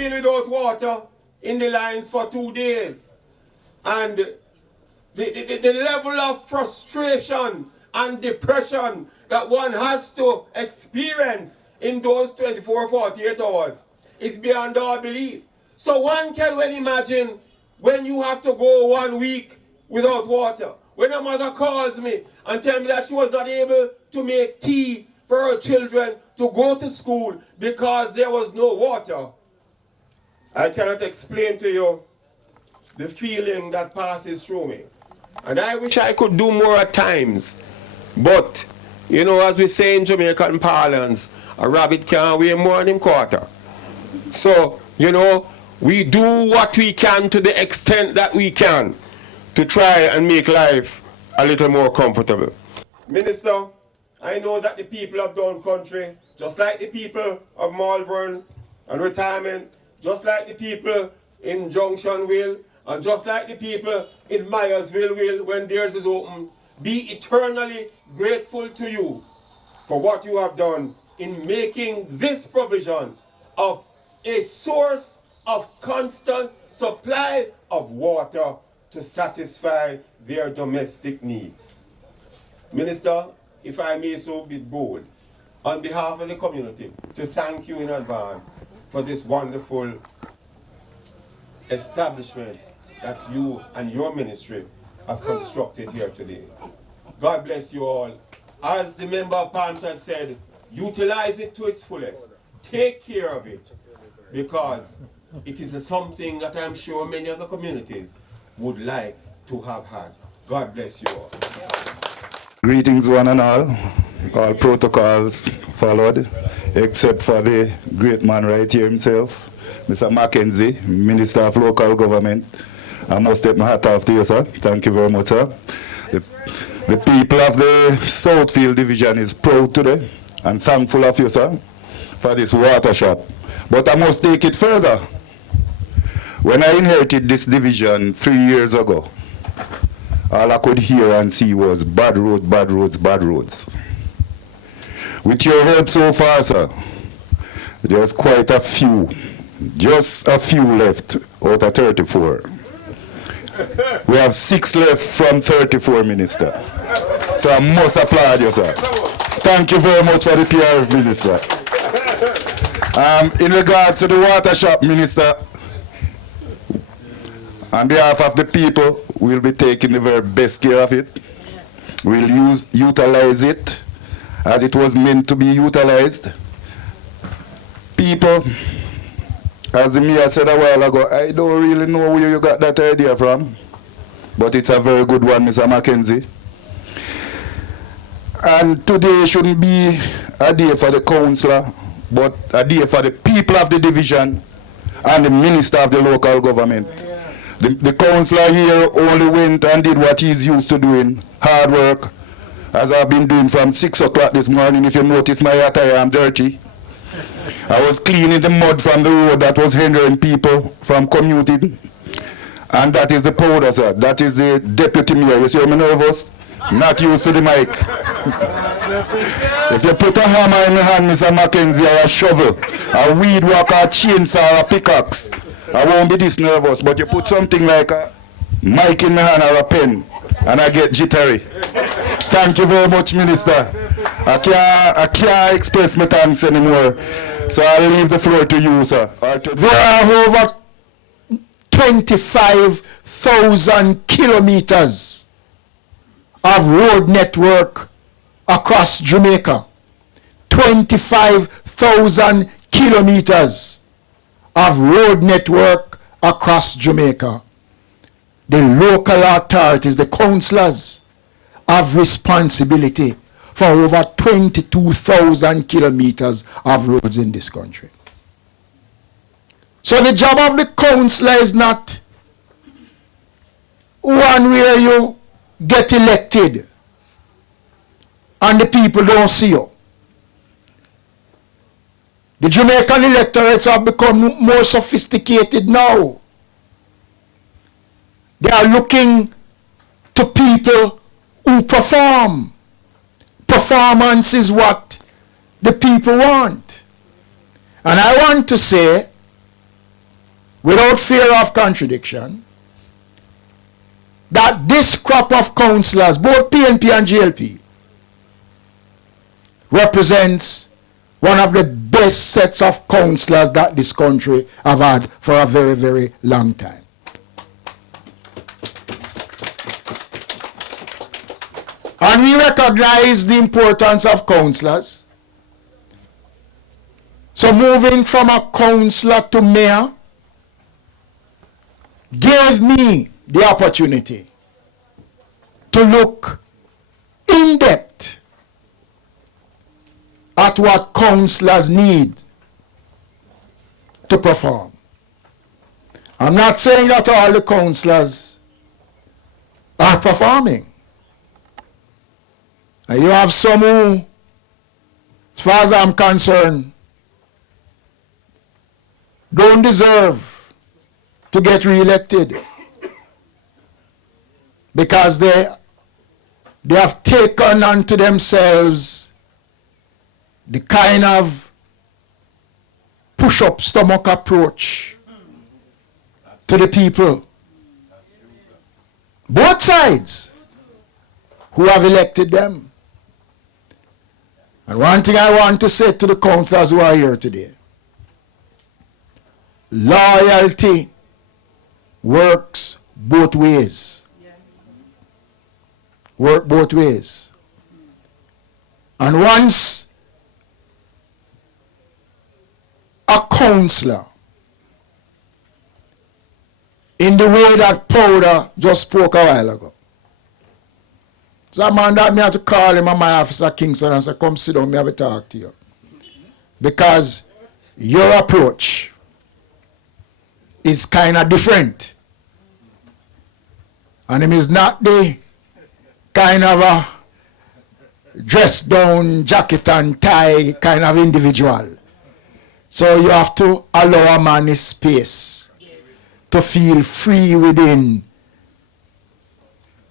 been without water in the lines for 2 days. And the level of frustration and depression that one has to experience in those 24, 48 hours is beyond all belief. So one can well imagine when you have to go 1 week without water. When a mother calls me and tells me that she was not able to make tea for her children to go to school because there was no water, I cannot explain to you the feeling that passes through me. And I wish I could do more at times. But, you know, as we say in Jamaican parlance, a rabbit can't weigh more than him quarter. So, you know, we do what we can to the extent that we can to try and make life a little more comfortable. Minister, I know that the people of Down Country, just like the people of Malvern and Retirement, just like the people in Junction will, and just like the people in Myersville will, when theirs is open, be eternally grateful to you for what you have done in making this provision of a source of constant supply of water to satisfy their domestic needs. Minister, if I may so be bold, on behalf of the community, to thank you in advance for this wonderful establishment that you and your ministry have constructed here today. God bless you all. As the member of Parliament said, utilize it to its fullest. Take care of it, because it is something that I'm sure many other communities would like to have had. God bless you all. Greetings one and all protocols followed, except for the great man right here himself, Mr. McKenzie, Minister of Local Government. I must take my hat off to you, sir. Thank you very much, sir. The people of the Southfield Division is proud today and thankful of you, sir, for this water shop. But I must take it further. When I inherited this division 3 years ago, all I could hear and see was bad roads, bad roads, bad roads. With your help so far, sir, there's quite a few, just a few left out of 34. We have 6 left from 34, Minister. So I must applaud you, sir. Thank you very much for the PRF, Minister. In regards to the water shop, Minister, on behalf of the people, we'll be taking the very best care of it. We'll utilize it as it was meant to be utilized. People, as the mayor said a while ago, I don't really know where you got that idea from, but it's a very good one, Mr. McKenzie. And today shouldn't be a day for the councillor, but a day for the people of the division and the minister of the local government. The councillor here only went and did what he's used to doing, hard work, as I've been doing from 6 o'clock this morning. If you notice my attire, I'm dirty. I was cleaning the mud from the road that was hindering people from commuting. And that is the powder, sir. That is the deputy mayor. You see, I'm nervous? Not used to the mic. If you put a hammer in my hand, Mr. McKenzie, or a shovel, a weed whacker, a chainsaw, or a pickaxe, I won't be this nervous. But you put something like a mic in my hand or a pen, and I get jittery. Thank you very much, Minister. I can't express my thanks anymore. So I'll leave the floor to you, sir. There are over 25,000 kilometers of road network across Jamaica. 25,000 kilometers of road network across Jamaica. The local authorities, the councillors, have responsibility for over 22,000 kilometers of roads in this country. So the job of the councillor is not one where you get elected and the people don't see you. The Jamaican electorates have become more sophisticated now. They are looking to people who perform. Performance is what the people want. And I want to say without fear of contradiction, that this crop of councillors, both PNP and GLP, represents one of the best sets of councillors that this country have had for a very, very long time. And we recognize the importance of councillors. So moving from a councillor to mayor gave me the opportunity to look in depth at what councillors need to perform. I'm not saying that all the councillors are performing. And you have some who, as far as I'm concerned, don't deserve to get re-elected because they have taken unto themselves the kind of push-up stomach approach to the people. Both sides who have elected them. And one thing I want to say to the councillors who are here today, loyalty works both ways. Work both ways. And once a councillor, in the way that Powder just spoke a while ago, so a man that me have to call him at my office at Kingston and say, come sit down, me have a talk to you. Because your approach is kind of different. And him is not the kind of a dress down, jacket and tie kind of individual. So you have to allow a man his space to feel free within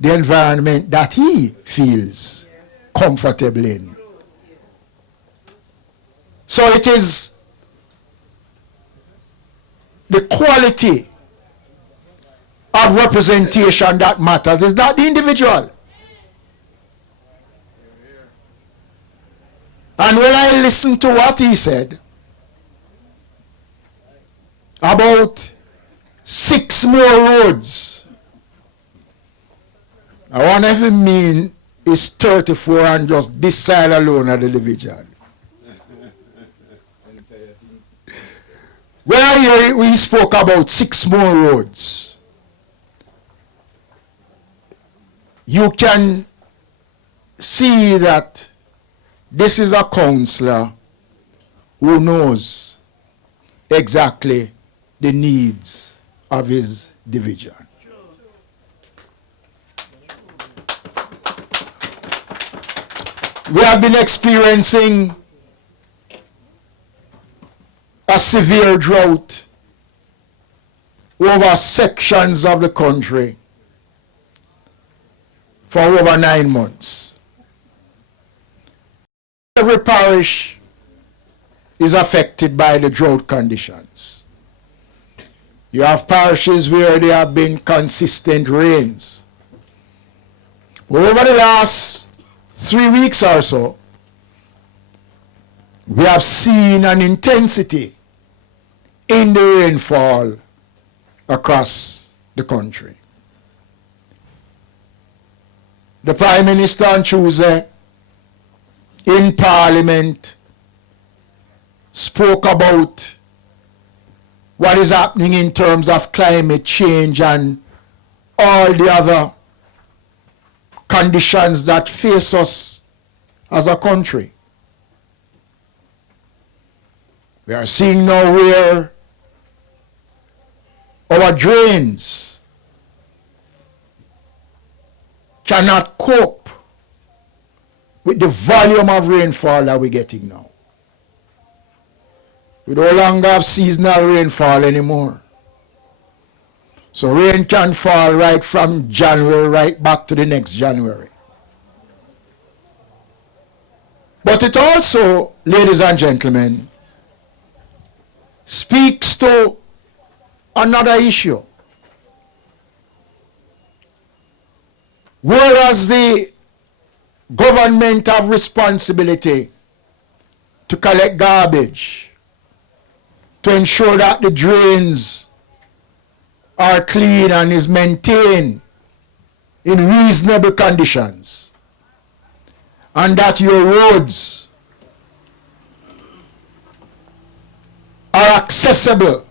the environment that he feels comfortable in. So it is the quality of representation that matters. It's not the individual. And when I listened to what he said about 6 more roads, I wonder if it mean it's 34 and just this side alone of the division. When I hear it, we spoke about 6 more roads. You can see that this is a councillor who knows exactly the needs of his division. We have been experiencing a severe drought over sections of the country for over 9 months. Every parish is affected by the drought conditions. You have parishes where there have been consistent rains. Over the last 3 weeks or so, we have seen an intensity in the rainfall across the country. The Prime Minister on Tuesday in Parliament spoke about what is happening in terms of climate change and all the other conditions that face us as a country. We are seeing now where our drains cannot cope with the volume of rainfall that we're getting now. We no longer have seasonal rainfall anymore. So rain can fall right from January right back to the next January. But it also, ladies and gentlemen, speaks to another issue. Whereas the government have responsibility to collect garbage, to ensure that the drains are clean and is maintained in reasonable conditions, and that your roads are accessible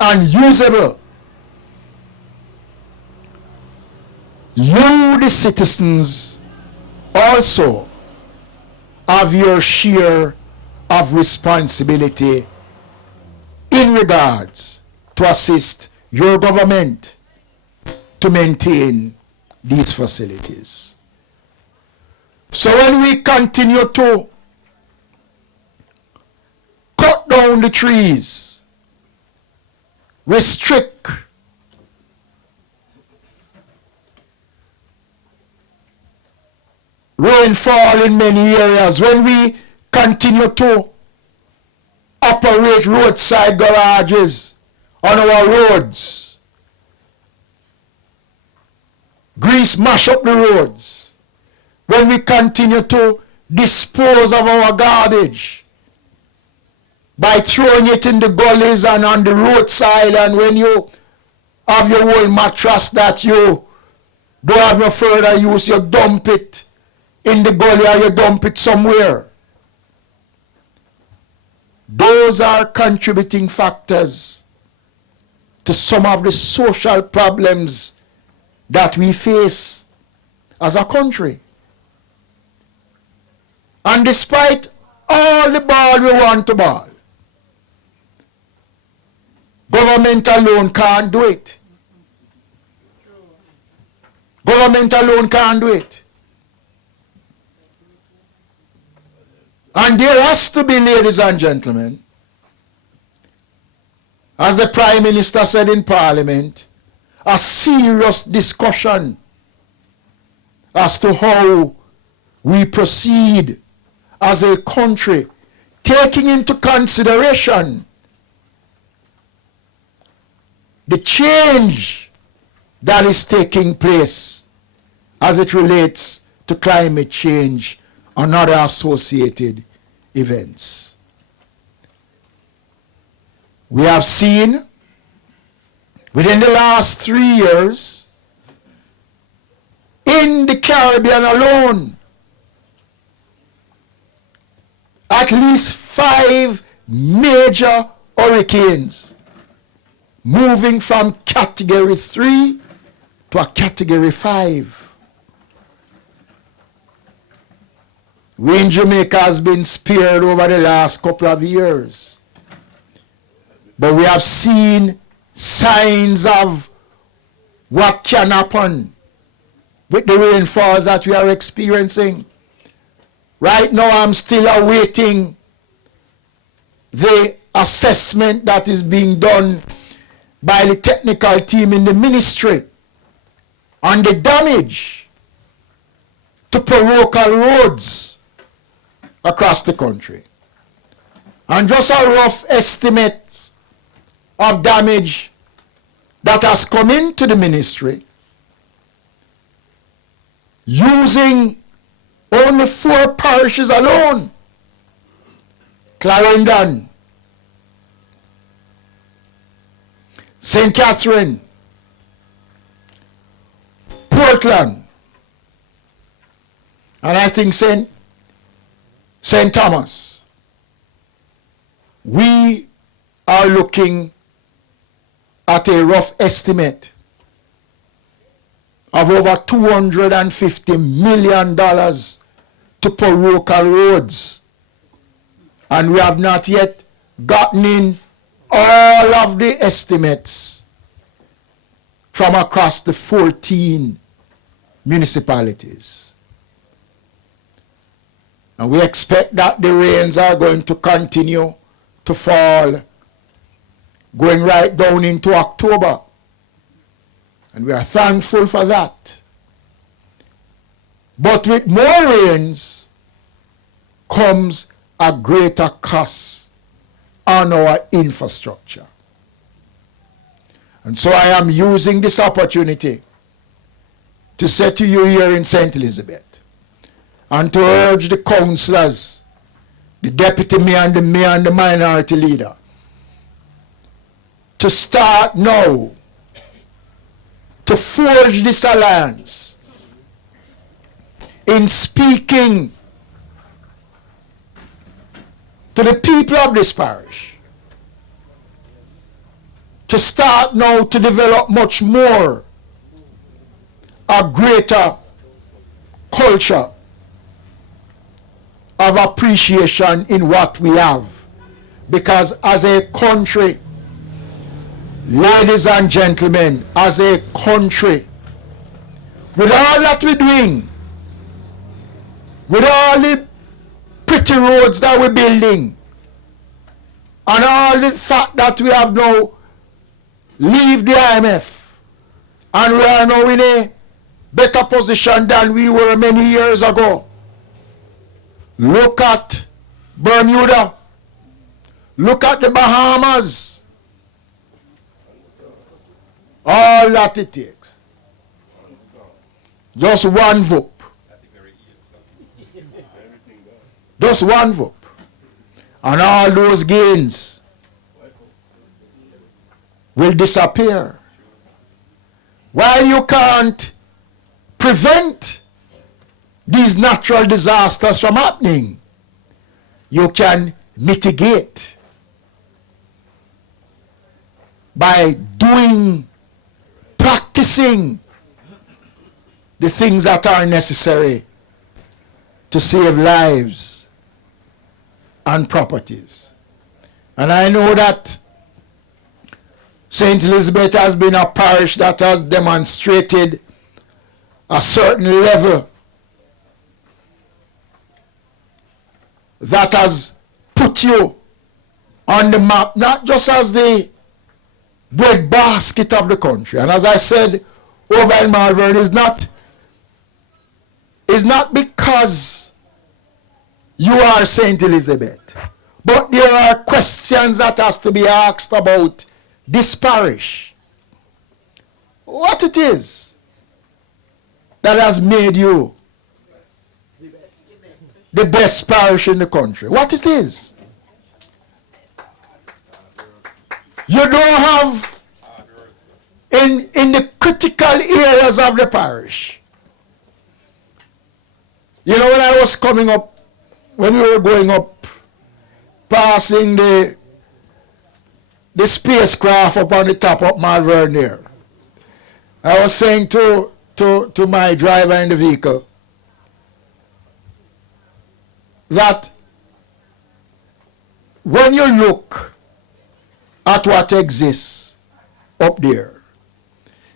and usable, you, the citizens, also have your share of responsibility in regards to assist your government to maintain these facilities. So when we continue to cut down the trees, restrict rainfall in many areas, when we continue to operate roadside garages on our roads, grease mash up the roads, when we continue to dispose of our garbage by throwing it in the gullies and on the roadside, and when you have your whole mattress that you don't have no further use, you dump it in the gully or you dump it somewhere. Those are contributing factors to some of the social problems that we face as a country. And despite all the ball we want to ball, government alone can't do it. Government alone can't do it. And there has to be, ladies and gentlemen, as the Prime Minister said in Parliament, a serious discussion as to how we proceed as a country, taking into consideration the change that is taking place as it relates to climate change and other associated events. We have seen within the last 3 years in the Caribbean alone at least 5 major hurricanes moving from category 3 to a category 5. We in Jamaica has been spared over the last couple of years. But we have seen signs of what can happen with the rainfalls that we are experiencing. Right now I'm still awaiting the assessment that is being done by the technical team in the ministry on the damage to parochial roads across the country. And just a rough estimate of damage that has come into the ministry using only 4 parishes alone: Clarendon, St. Catherine, Portland, and I think St. Thomas. We are looking at a rough estimate of over $250 million to parochial roads. And we have not yet gotten in all of the estimates from across the 14 municipalities. And we expect that the rains are going to continue to fall, going right down into October. And we are thankful for that. But with more rains comes a greater cost on our infrastructure. And so I am using this opportunity to say to you here in St. Elizabeth and to urge the councillors, the deputy mayor and the minority leader to start now to forge this alliance in speaking to the people of this parish, to start now to develop much more, a greater culture of appreciation in what we have. Because as a country, ladies and gentlemen, as a country, with all that we're doing, with all the pretty roads that we're building, and all the fact that we have now leave the IMF, and we are now in a better position than we were many years ago. Look at Bermuda. Look at the Bahamas. All that it takes. Just one vote. Just one vote. And all those gains will disappear. While you can't prevent these natural disasters from happening, you can mitigate by practicing the things that are necessary to save lives and properties. And I know that St. Elizabeth has been a parish that has demonstrated a certain level that has put you on the map, not just as the breadbasket of the country. And as I said over in Malvern, is not because you are St. Elizabeth, but there are questions that has to be asked about this parish. What it is that has made you the best parish in the country. What it is. You don't have in the critical areas of the parish. You know, when I was coming up, when we were going up, passing the spacecraft up on the top of Malvern there, I was saying to my driver in the vehicle that when you look at what exists up there,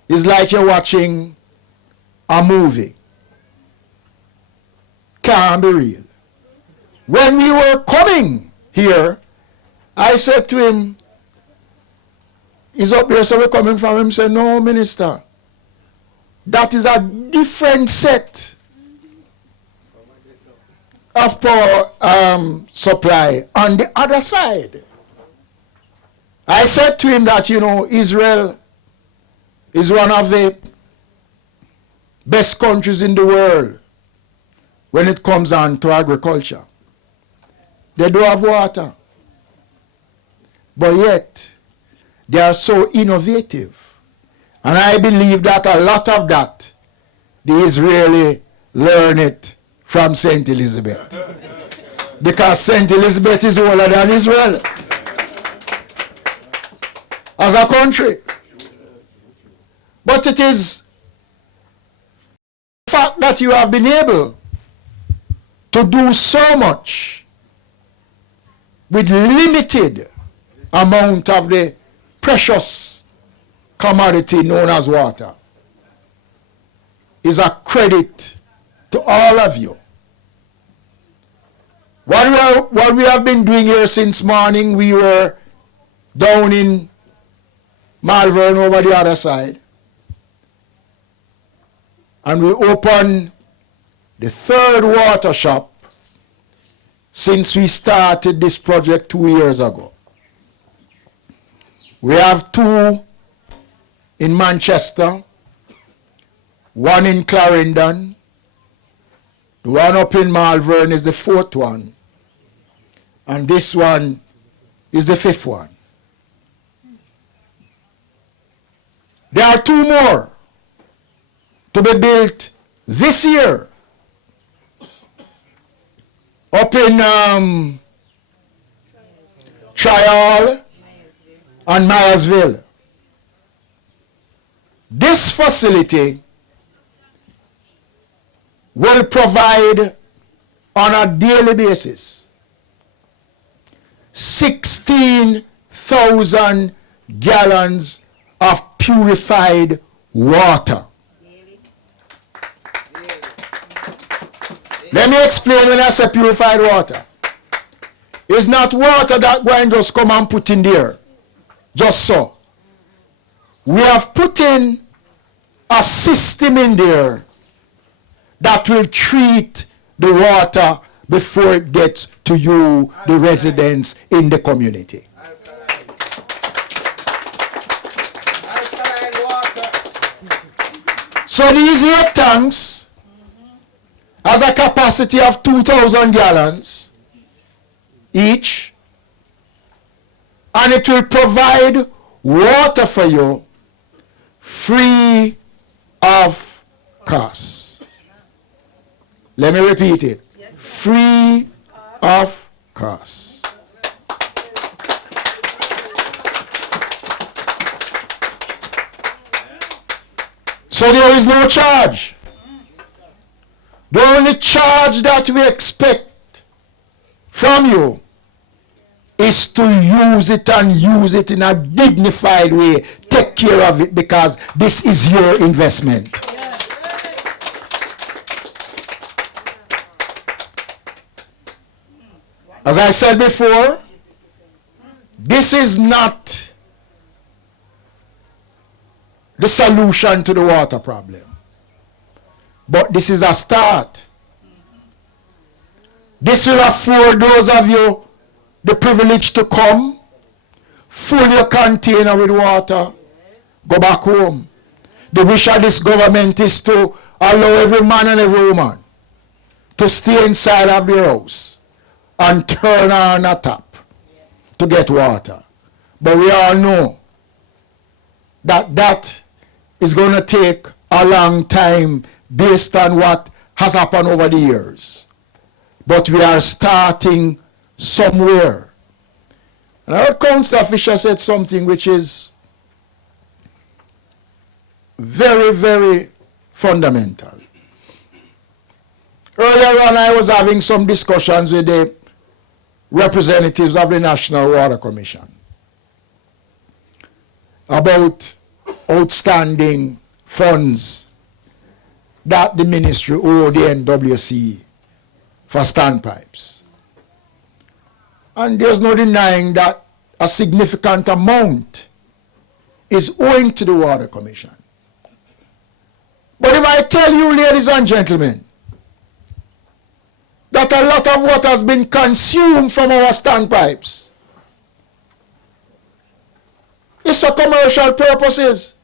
it's like you're watching a movie. Can't be real. When we were coming here, I said to him, he's up there, so we're coming from him. He said, no, Minister, that is a different set of power supply on the other side. I said to him that, you know, Israel is one of the best countries in the world when it comes on to agriculture. They do have water, but yet they are so innovative. And I believe that a lot of that, the Israeli learn it from St. Elizabeth. Because St. Elizabeth is older than Israel as a country. But it is the fact that you have been able to do so much with limited amount of the precious commodity known as water is a credit to all of you. What we have been doing here since morning, we were down in Malvern over the other side, and we opened the third water shop since we started this project 2 years ago. We have 2 in Manchester, one in Clarendon, the one up in Malvern is the 4th one, and this one is the 5th one. There are 2 more to be built this year up in Trial and Myersville. This facility will provide on a daily basis 16,000 gallons of purified water. Let me explain when I say purified water. It's not water that going just come and put in there, just so. We have put in a system in there that will treat the water before it gets to you, the residents in the community. So these 8 tanks has a capacity of 2,000 gallons each, and it will provide water for you free of cost. Let me repeat it. Free of cost. So there is no charge. The only charge that we expect from you is to use it and use it in a dignified way. Take care of it because this is your investment. As I said before, this is not the solution to the water problem. But this is a start. This will afford those of you the privilege to come, fill your container with water, go back home. The wish of this government is to allow every man and every woman to stay inside of their house and turn on a tap to get water. But we all know that that is going to take a long time based on what has happened over the years. But we are starting somewhere. And I heard Councillor Fisher said something which is very, very fundamental. Earlier on, I was having some discussions with the representatives of the National Water Commission about outstanding funds that the ministry owe the NWC for standpipes. And there's no denying that a significant amount is owing to the Water Commission. But if I tell you, ladies and gentlemen, that a lot of water has been consumed from our standpipes, it's for commercial purposes.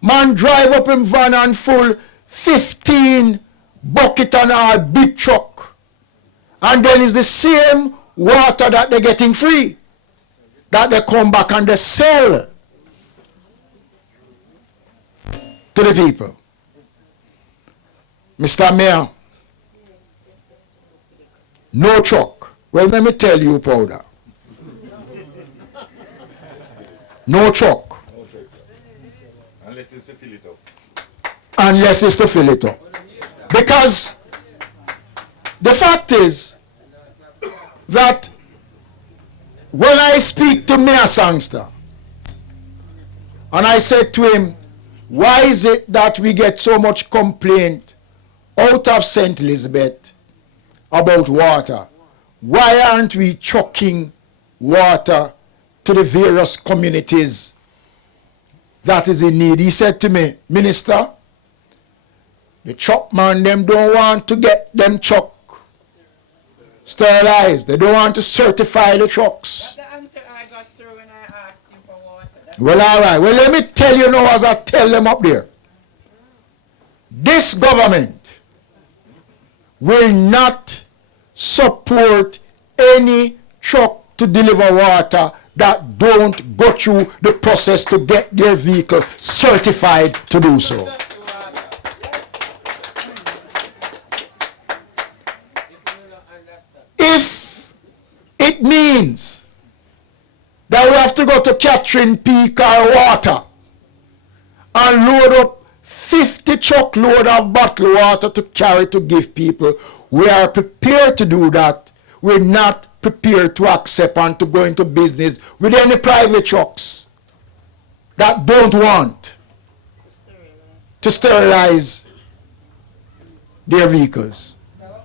Man drive up in van and full 15 bucket and a big truck. And then it's the same water that they're getting free, that they come back and they sell to the people. Mr. Mayor, no truck. Well, let me tell you, Powder. No truck. Unless it's to fill it up. Unless it's to fill it up. Because the fact is that when I speak to Mayor Sangster, and I said to him, why is it that we get so much complaint out of St. Elizabeth about water? Why aren't we trucking water to the various communities that is in need? He said to me, Minister, the truck man, them don't want to get them truck sterilized. They don't want to certify the trucks. That's the answer I got, sir, when I asked him for water. Well, all right. Well, let me tell you now as I tell them up there. This government will not support any truck to deliver water that don't go through the process to get their vehicle certified to do so. If it means that we have to go to Catherine Peak or water and load up 50 truckload of bottled water to carry to give people, we are prepared to do that. We're not prepared to accept and to go into business with any private trucks that don't want to sterilize their vehicles.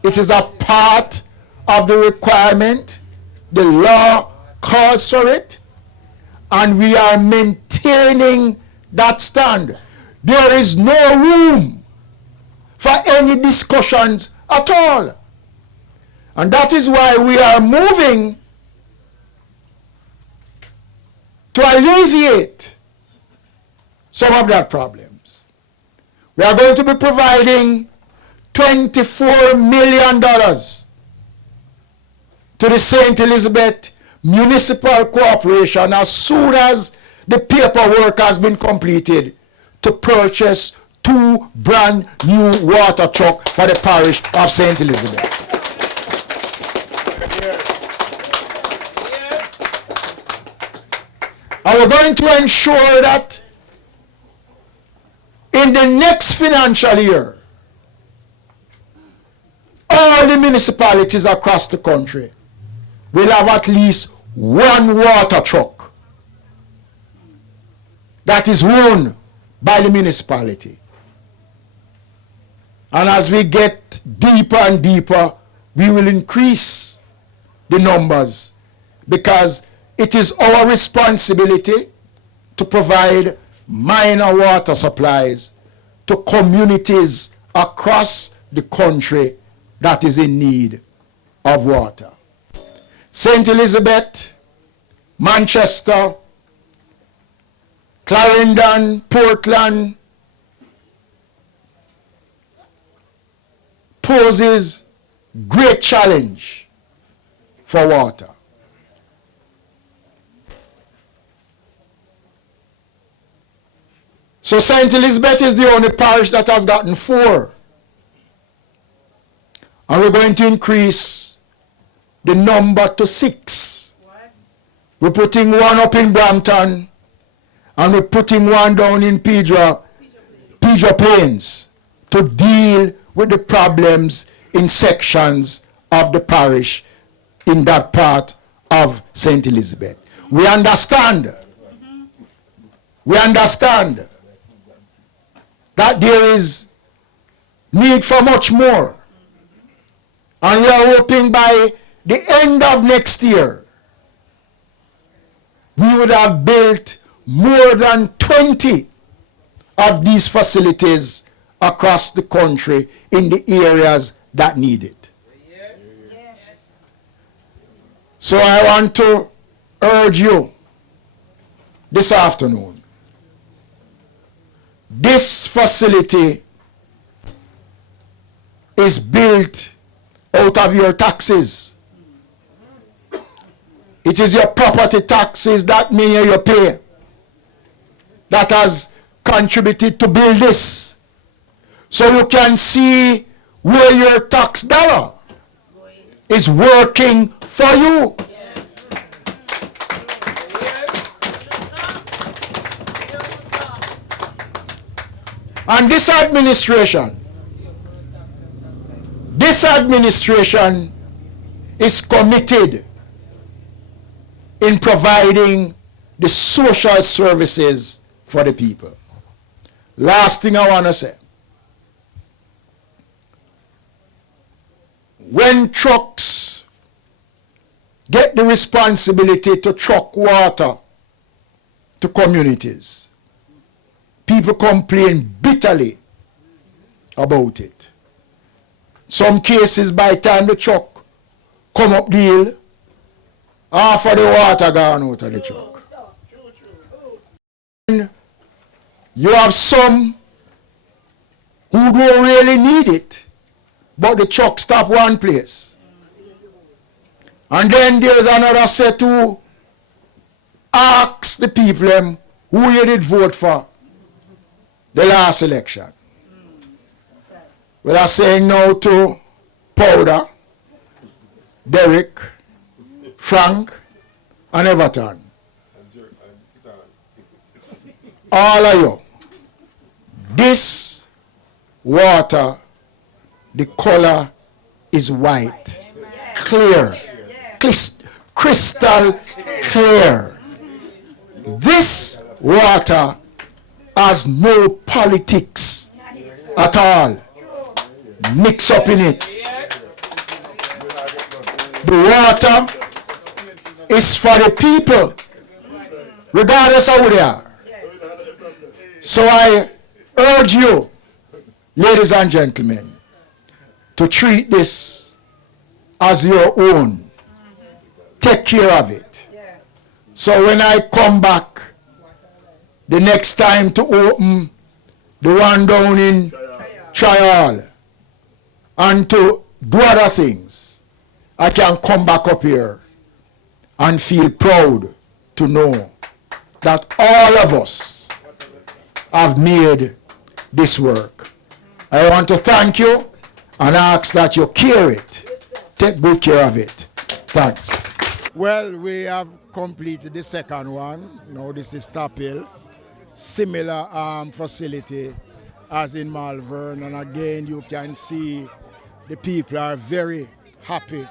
It is a part of the requirement. The law calls for it, and we are maintaining that stand. There is no room for any discussions at all. And that is why we are moving to alleviate some of that problems. We are going to be providing $24 million to the St. Elizabeth Municipal Corporation as soon as the paperwork has been completed to purchase 2 brand new water trucks for the parish of St. Elizabeth. And we're going to ensure that in the next financial year, all the municipalities across the country will have at least 1 water truck that is owned by the municipality. And as we get deeper and deeper, we will increase the numbers, because it is our responsibility to provide minor water supplies to communities across the country that is in need of water. St. Elizabeth, Manchester, Clarendon, Portland poses great challenge for water. So St. Elizabeth is the only parish that has gotten 4. And we're going to increase the number to 6. We're putting 1 up in Brampton, and we're putting 1 down in Pedro Plains to deal with the problems in sections of the parish in that part of St. Elizabeth. We understand that there is need for much more. And we are hoping by the end of next year, we would have built more than 20 of these facilities across the country in the areas that need it. So I want to urge you this afternoon. This facility is built out of your taxes. It is your property taxes that many of you pay that has contributed to build this. So you can see where your tax dollar is working for you. And this administration is committed in providing the social services for the people. Last thing I want to say. When trucks get the responsibility to truck water to communities, people complain bitterly about it. Some cases, by the time the truck come up the hill, half of the water gone out of the truck. You have some who don't really need it, but the truck stop one place. And then there's another set who asks the people who you did vote for the last election. Well, I'm saying no to Powder, Derek, Frank, and Everton. All of you, this water, the color is white, clear, crystal clear. This water has no politics at all mixed up in it. The water is for the people, regardless of who they are. So I urge you, ladies and gentlemen, to treat this as your own. Take care of it. So when I come back the next time to open the one down in Trial and to do other things, I can come back up here and feel proud to know that all of us have made this work. I want to thank you and ask that you care it. Take good care of it. Thanks. Well, we have completed the second one. Now this is Top Hill. Similar facility as in Malvern. And again, you can see the people are very happy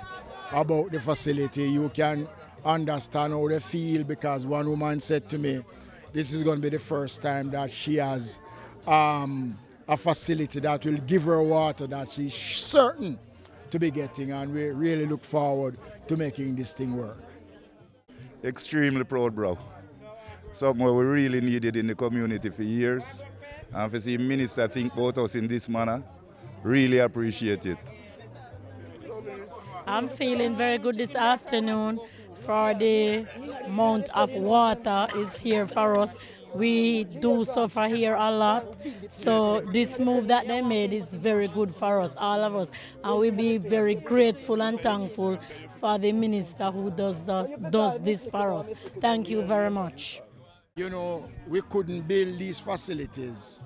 about the facility. You can understand how they feel, because one woman said to me, this is going to be the first time that she has a facility that will give her water that she's certain to be getting, and we really look forward to making this thing work. Extremely proud, bro. Something we really needed in the community for years. And to see Minister think about us in this manner, really appreciate it. I'm feeling very good this afternoon for the amount of water is here for us. We do suffer here a lot, so this move that they made is very good for us, all of us, and we be very grateful and thankful for the minister who does this for us. Thank you very much. You know, we couldn't build these facilities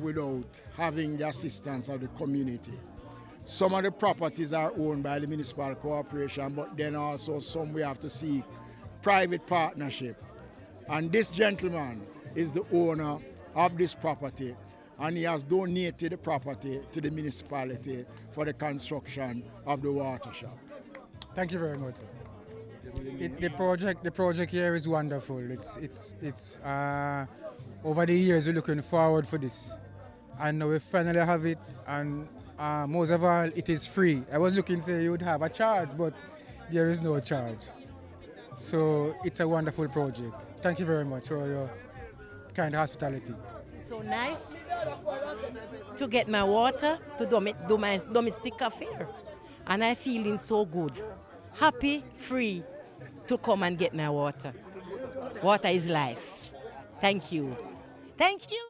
without having the assistance of the community. Some of the properties are owned by the municipal corporation, but then also some we have to seek private partnership. And this gentleman is the owner of this property, and he has donated the property to the municipality for the construction of the water shop. Thank you very much. The project here is wonderful. It's over the years we're looking forward for this, and now we finally have it. And most of all, it is free. I was looking to say you would have a charge, but there is no charge. So it's a wonderful project. Thank you very much for your kind hospitality. So nice to get my water to do my domestic affair. And I'm feeling so good. Happy, free to come and get my water. Water is life. Thank you. Thank you.